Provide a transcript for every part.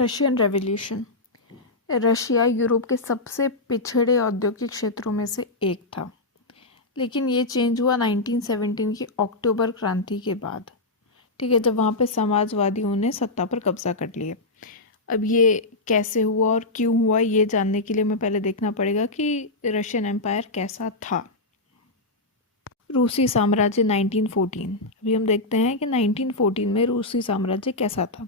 Russian revolution. Russia Europe के सबसे पिछड़े औद्योगिक क्षेत्रों में से एक था, लेकिन ये चेंज हुआ 1917 की अक्टूबर क्रांति के बाद। ठीक है, जब वहाँ पे समाजवादियों ने सत्ता पर कब्जा कर लिया। अब ये कैसे हुआ और क्यों हुआ, ये जानने के लिए हमें पहले देखना पड़ेगा कि रशियन एम्पायर कैसा था। रूसी साम्राज्य 1914। अभी हम देखते हैं कि 1914 में रूसी साम्राज्य कैसा था।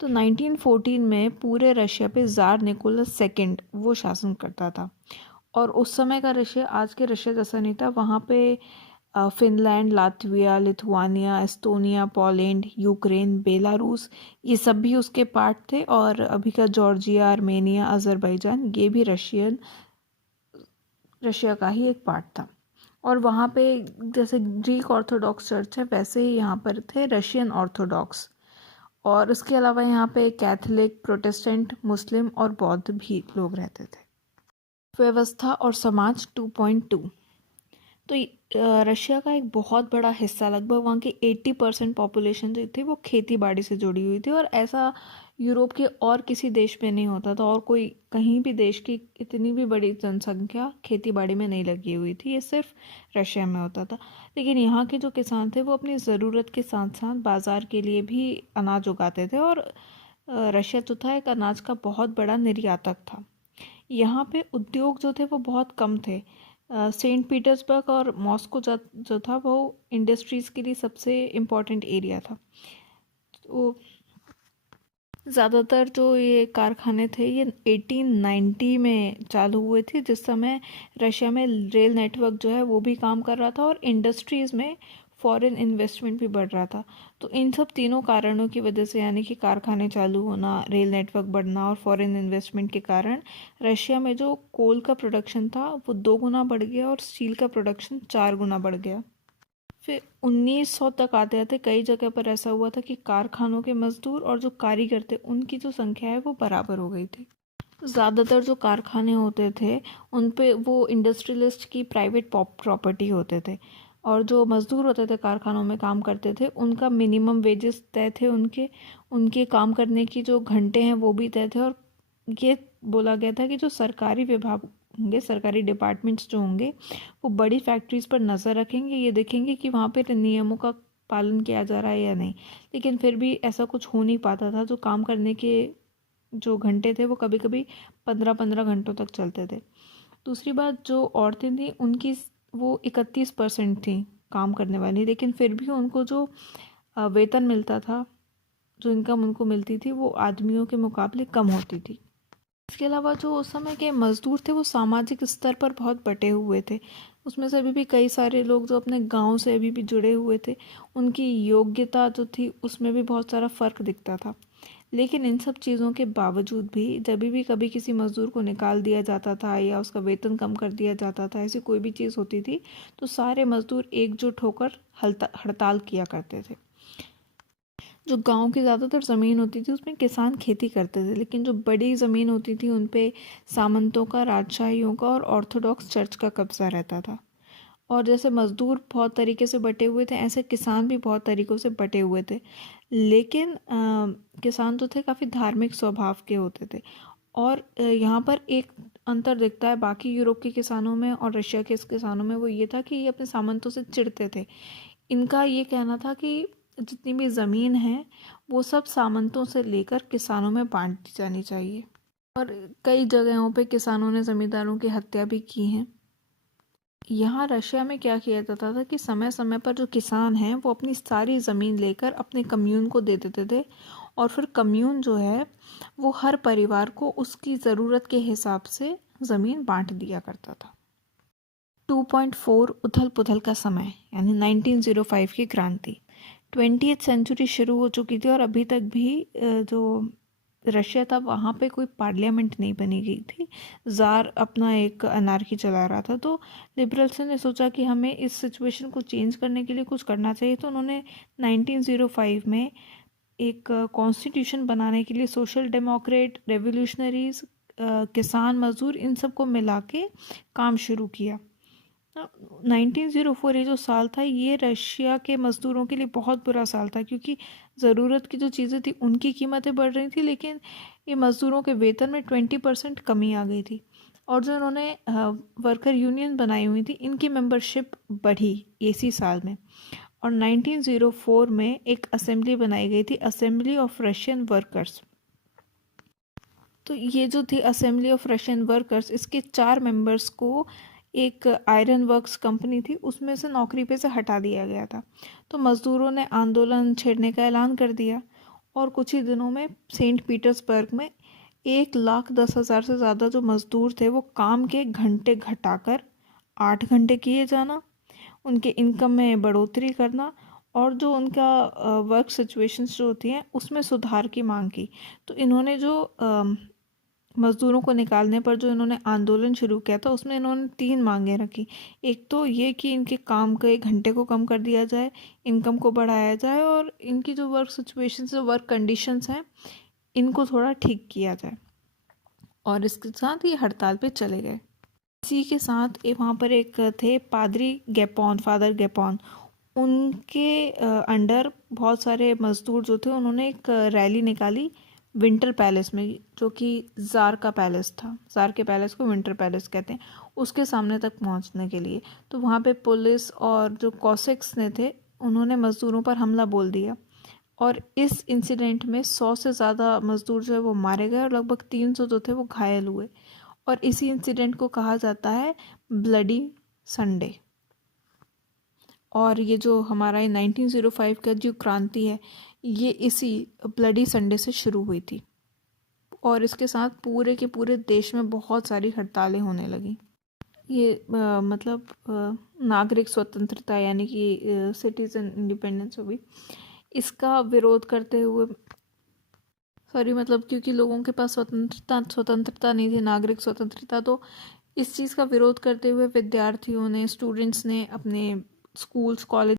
तो 1914 में पूरे रशिया पे ज़ार निकोलस सेकंड वो शासन करता था, और उस समय का रशिया आज के रशिया जैसा नहीं था। वहाँ पे Finland, Latvia, Lithuania, Estonia, Poland, Ukraine, Belarus, ये सब भी उसके पार्ट थे। और अभी का जॉर्जिया, आर्मेनिया, अजरबैजान, ये भी रशिया का ही एक पार्ट था। और वहाँ पे जैसे ग्रीक ऑर्थोडॉक्स चर्च है, वैसे ही यहाँ पर थे रशियन ऑर्थोडॉक्स। और उसके अलावा यहाँ पे कैथोलिक, प्रोटेस्टेंट, मुस्लिम और बौद्ध भी लोग रहते थे। व्यवस्था और समाज 2.2। तो रशिया का एक बहुत बड़ा हिस्सा, लगभग वहाँ की 80% पॉपुलेशन जो थी वो खेती बाड़ी से जुड़ी हुई थी। और ऐसा यूरोप के और किसी देश में नहीं होता था, और कोई कहीं भी देश की इतनी भी बड़ी जनसंख्या खेती बाड़ी में नहीं लगी हुई थी। ये सिर्फ रशिया में होता था। लेकिन यहाँ के जो किसान थे वो अपनी ज़रूरत के साथ साथ बाज़ार के लिए भी अनाज उगाते थे। और रशिया जो था एक अनाज का बहुत बड़ा निर्यातक था। यहाँ पे उद्योग जो थे वो बहुत कम थे। सेंट पीटर्सबर्ग और मॉस्को जो था वो इंडस्ट्रीज़ के लिए सबसे इम्पोर्टेंट एरिया था। तो ज़्यादातर जो ये कारखाने थे ये 1890 में चालू हुए थे, जिस समय रशिया में रेल नेटवर्क जो है वो भी काम कर रहा था और इंडस्ट्रीज़ में फॉरेन इन्वेस्टमेंट भी बढ़ रहा था। तो इन सब तीनों कारणों की वजह से, यानी कि कारखाने चालू होना, रेल नेटवर्क बढ़ना और फॉरेन इन्वेस्टमेंट के कारण, रशिया में जो कोल का प्रोडक्शन था वो 2 गुना बढ़ गया और स्टील का प्रोडक्शन 4 गुना बढ़ गया। फिर 1900 तक आते आते कई जगह पर ऐसा हुआ था कि कारखानों के मजदूर और जो कारीगर थे उनकी जो संख्या है वो बराबर हो गई थी। ज़्यादातर जो कारखाने होते थे उन पे वो इंडस्ट्रियलिस्ट की प्राइवेट प्रॉपर्टी होते थे, और जो मज़दूर होते थे कारखानों में काम करते थे उनका मिनिमम वेजेस तय थे। उनके उनके काम करने की जो घंटे हैं वो भी तय थे। और ये बोला गया था कि जो सरकारी विभाग होंगे, सरकारी डिपार्टमेंट्स जो होंगे, वो बड़ी फैक्ट्रीज़ पर नज़र रखेंगे, ये देखेंगे कि वहाँ पर नियमों का पालन किया जा रहा है या नहीं। लेकिन फिर भी ऐसा कुछ हो नहीं पाता था। जो काम करने के जो घंटे थे वो कभी कभी 15-15 घंटों तक चलते थे। दूसरी बात, जो औरतें थीं उनकी वो 31% थी काम करने वाली, लेकिन फिर भी उनको जो वेतन मिलता था, जो इनकम उनको मिलती थी, वो आदमियों के मुकाबले कम होती थी। इसके अलावा जो उस समय के मज़दूर थे वो सामाजिक स्तर पर बहुत बटे हुए थे। उसमें से अभी भी कई सारे लोग जो अपने गांव से अभी भी जुड़े हुए थे, उनकी योग्यता जो थी उसमें भी बहुत सारा फ़र्क दिखता था। लेकिन इन सब चीज़ों के बावजूद भी जब भी कभी किसी मज़दूर को निकाल दिया जाता था या उसका वेतन कम कर दिया जाता था, ऐसी कोई भी चीज़ होती थी, तो सारे मज़दूर एकजुट होकर हड़ताल किया करते थे। जो गांव की ज़्यादातर ज़मीन होती थी उसमें किसान खेती करते थे, लेकिन जो बड़ी ज़मीन होती थी उन पे सामंतों का, राजशाहियों का और ऑर्थोडॉक्स चर्च का कब्जा रहता था। और जैसे मज़दूर बहुत तरीके से बटे हुए थे, ऐसे किसान भी बहुत तरीक़ों से बटे हुए थे। लेकिन किसान जो थे काफ़ी धार्मिक स्वभाव के होते थे। और यहाँ पर एक अंतर दिखता है बाकी यूरोप के किसानों में और रशिया के किसानों में, वो ये था कि ये अपने सामंतों से चिढ़ते थे। इनका ये कहना था कि जितनी भी ज़मीन है वो सब सामंतों से लेकर किसानों में बांट दी जानी चाहिए। और कई जगहों पे किसानों ने ज़मींदारों की हत्या भी की हैं। यहाँ रशिया में क्या किया जाता था कि समय समय पर जो किसान हैं वो अपनी सारी ज़मीन लेकर अपने कम्यून को दे देते थे, और फिर कम्यून जो है वो हर परिवार को उसकी ज़रूरत के हिसाब से ज़मीन बांट दिया करता था। 2.4 उथल पुथल का समय, यानी 1905 की क्रांति। 20th सेंचुरी शुरू हो चुकी थी और अभी तक भी जो रशिया था वहाँ पे कोई पार्लियामेंट नहीं बनी गई थी। ज़ार अपना एक अनार्की चला रहा था। तो लिबरल्स ने सोचा कि हमें इस सिचुएशन को चेंज करने के लिए कुछ करना चाहिए। तो उन्होंने 1905 में एक कॉन्स्टिट्यूशन बनाने के लिए सोशल डेमोक्रेट, रेवोल्यूशनरीज, किसान, मजदूर, इन सबको मिला के काम शुरू किया। 1904 ये जो साल था ये रशिया के मज़दूरों के लिए बहुत बुरा साल था, क्योंकि ज़रूरत की जो चीज़ें थी उनकी कीमतें बढ़ रही थी, लेकिन ये मज़दूरों के वेतन में 20% कमी आ गई थी। और जो इन्होंने वर्कर यूनियन बनाई हुई थी इनकी मेंबरशिप बढ़ी इसी साल में। और 1904 में एक असेंबली बनाई गई थी, असेंबली ऑफ रशियन वर्कर्स। तो ये जो थी असेंबली ऑफ रशियन वर्कर्स, इसके 4 मेंबर्स को एक आयरन वर्क्स कंपनी थी उसमें से नौकरी पे से हटा दिया गया था। तो मज़दूरों ने आंदोलन छेड़ने का ऐलान कर दिया और कुछ ही दिनों में सेंट पीटर्सबर्ग में 1,10,000 से ज़्यादा जो मज़दूर थे वो काम के घंटे घटाकर 8 घंटे किए जाना, उनके इनकम में बढ़ोतरी करना और जो उनका वर्क सिचुएशंस जो होती हैं उसमें सुधार की मांग की। तो इन्होंने जो मज़दूरों को निकालने पर जो इन्होंने आंदोलन शुरू किया था उसमें इन्होंने 3 मांगें रखी। एक तो ये कि इनके काम के घंटे को कम कर दिया जाए, इनकम को बढ़ाया जाए और इनकी जो वर्क सिचुएशंस जो वर्क कंडीशंस हैं इनको थोड़ा ठीक किया जाए। और इसके साथ ये हड़ताल पे चले गए। इसी के साथ वहाँ पर एक थे पादरी गैपॉन, फादर गैपॉन। उनके अंडर बहुत सारे मज़दूर जो थे उन्होंने एक रैली निकाली विंटर पैलेस में, जो कि ज़ार का पैलेस था। ज़ार के पैलेस को विंटर पैलेस कहते हैं, उसके सामने तक पहुंचने के लिए। तो वहाँ पे पुलिस और जो कॉसेक्स ने थे उन्होंने मज़दूरों पर हमला बोल दिया और इस इंसिडेंट में 100 से ज़्यादा मज़दूर जो है वो मारे गए और लगभग 300 जो थे वो घायल हुए। और इसी इंसिडेंट को कहा जाता है ब्लडी संडे। और ये जो हमारा 1905 का जो क्रांति है ये इसी ब्लडी संडे से शुरू हुई थी और इसके साथ पूरे के पूरे देश में बहुत सारी हड़तालें होने लगी। ये मतलब नागरिक स्वतंत्रता यानी कि सिटीजन इंडिपेंडेंस हुई, इसका विरोध करते हुए मतलब क्योंकि लोगों के पास स्वतंत्रता नहीं थी, नागरिक स्वतंत्रता, तो इस चीज़ का विरोध करते हुए विद्यार्थियों ने, स्टूडेंट्स ने अपने स्कूल्स, कॉलेज